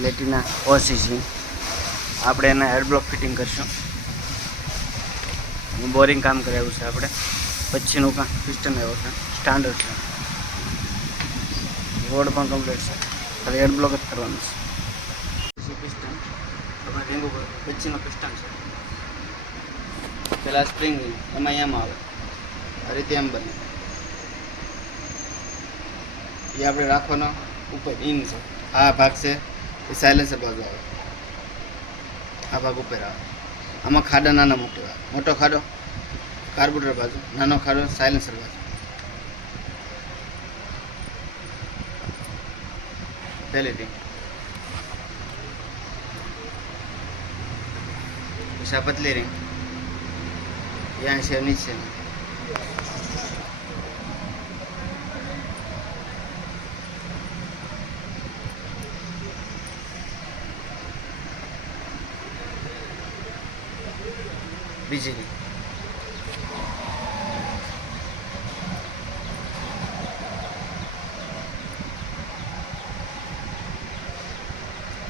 Platina OCC આપણે એના air block fitting કરશું. બોરિંગ કામ કરાવ્યું છે આપણે. પછીનું કામ પિસ્ટન આવ્યો છે, સ્ટાન્ડર્ડ છે. રોડ પણ કમ્પ્લીટ છે, ખાલી એર બ્લોક જ કરવાનું છે. પિસ્ટન આપણે રિંગ ઉપર પછીનો પિસ્ટન છે. પેલા સ્પ્રિંગ એમાં એમ આવે, આ રીતે એમ બને. એ આપણે રાખવાનો ઉપર ઇન છે. આ ભાગ છે એ સાયલેન્સર બાજુ આવે, આ ભાગ ઉપર આવે. આમાં ખાડા નાના મોટા આવે. મોટો ખાડો કાર્બોરેટર બાજુ, નાનો ખાડો સાયલેન્સર બાજુ. પહેલી રિંગ, પછી આ પતલી રિંગ यहाँ से नीचे बिजली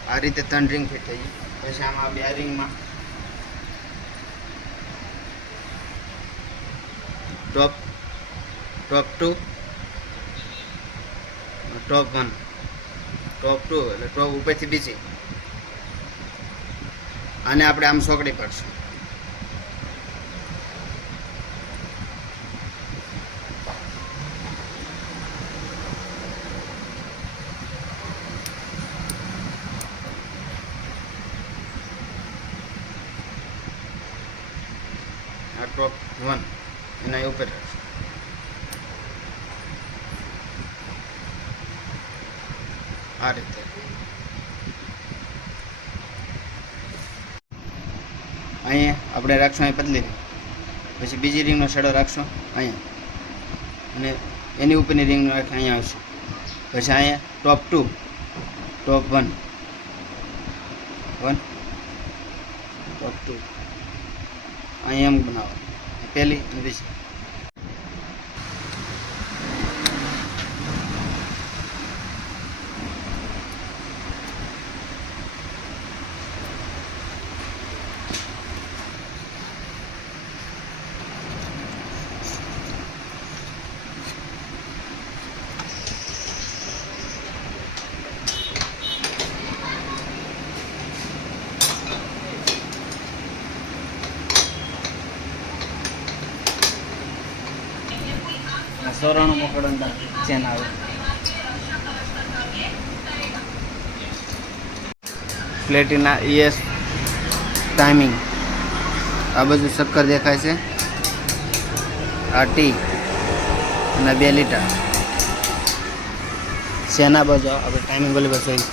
आ रीते 3 रिंग फिट થઈ ગઈ. પછી આમાં બેરિંગમાં टॉप 2 टॉप 1 टॉप 2 એટલે ટોપ ઉપરથી બીજી આને આપણે આમ સોકડી પડશે. આ ટોપ 1 એના ઉપર આ રીતે અહીંયા આપણે રાખશું. અહીં પતલી રિંગ, પછી બીજી રિંગનો છેડો રાખશું અહીંયા, અને એની ઉપરની રિંગનો અહીંયા આવશે. પછી અહીંયા ટોપ 2 ટોપ 1 ટોપ 2 અહીંયા એમ બનાવો, પહેલી અને બીજી. સોરાણું મોકળંદા ચેન આવે. Platina ES timing. આ બાજુ શક્કર દેખાય છે, આ ટી અને 2 લીટર. શેના બાજુ આપણે ટાઈમિંગ બોલી બસ હોય.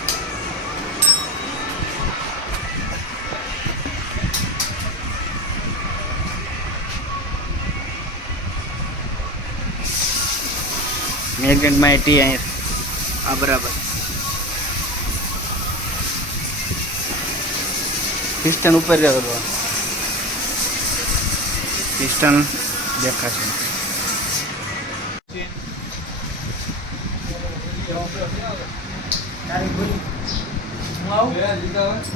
મેગ્નેટમાં ટી અહીંયા આ બરાબર. પિસ્ટન ઉપર રહેવાનું, પિસ્ટન દેખાશે.